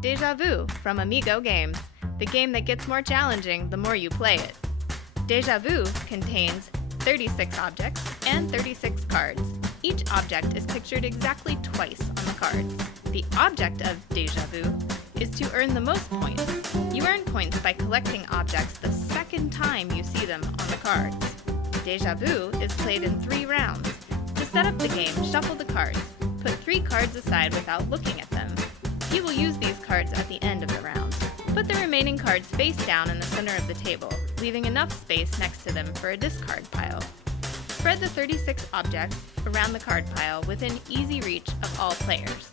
Deja Vu from Amigo Games, the game that gets more challenging the more you play it. Deja Vu contains 36 objects and 36 cards. Each object is pictured exactly twice on the cards. The object of Deja Vu is to earn the most points. You earn points by collecting objects the second time you see them on the cards. Deja Vu is played in 3 rounds. To set up the game, shuffle the cards. Put 3 cards aside without looking at them. You will use these cards at the end of the round. Put the remaining cards face down in the center of the table, leaving enough space next to them for a discard pile. Spread the 36 objects around the card pile within easy reach of all players.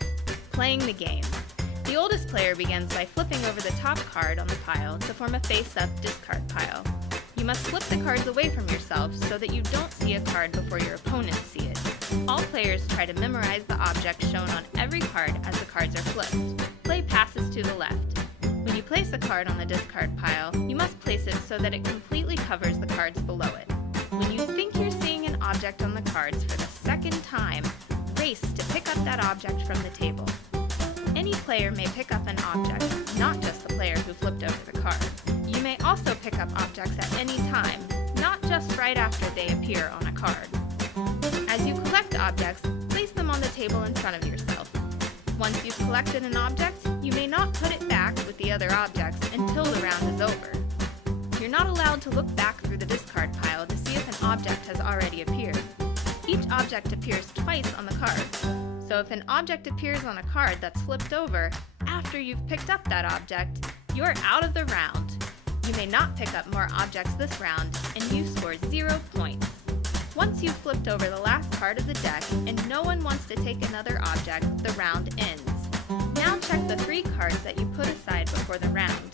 Playing the game. The oldest player begins by flipping over the top card on the pile to form a face-up discard pile. You must flip the cards away from yourself so that you don't see a card before your opponents see it. All players try to memorize the object shown on every card as the cards are flipped. Play passes to the left. When you place a card on the discard pile, you must place it so that it completely covers the cards below it. When you think you're seeing an object on the cards for the second time, race to pick up that object from the table. Any player may pick up an object, not just the player who flipped over the card. You may also pick up objects at any time, not just right after they appear on a card. As you collect objects, place them on the table in front of yourself. Once you've collected an object, you may not put it back with the other objects until the round is over. You're not allowed to look back through the discard pile to see if an object has already appeared. Each object appears twice on the card. So if an object appears on a card that's flipped over after you've picked up that object, you're out of the round. You may not pick up more objects this round, and you score 0 points. Once you've flipped over the last card of the deck and no one wants to take another object, the round ends. Now check the 3 cards that you put aside before the round.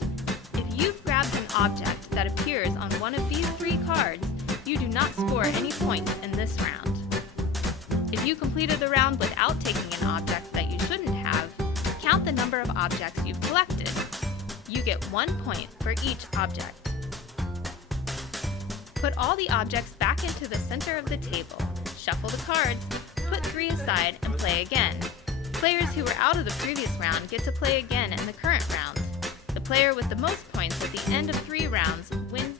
If you've grabbed an object that appears on one of these 3 cards, you do not score any points in this round. If you completed the round without taking an object that you shouldn't have, count the number of objects you've collected. You get 1 point for each object. Put all the objects back into the center of the table, shuffle the cards, put 3 aside, and play again. Players who were out of the previous round get to play again in the current round. The player with the most points at the end of 3 rounds wins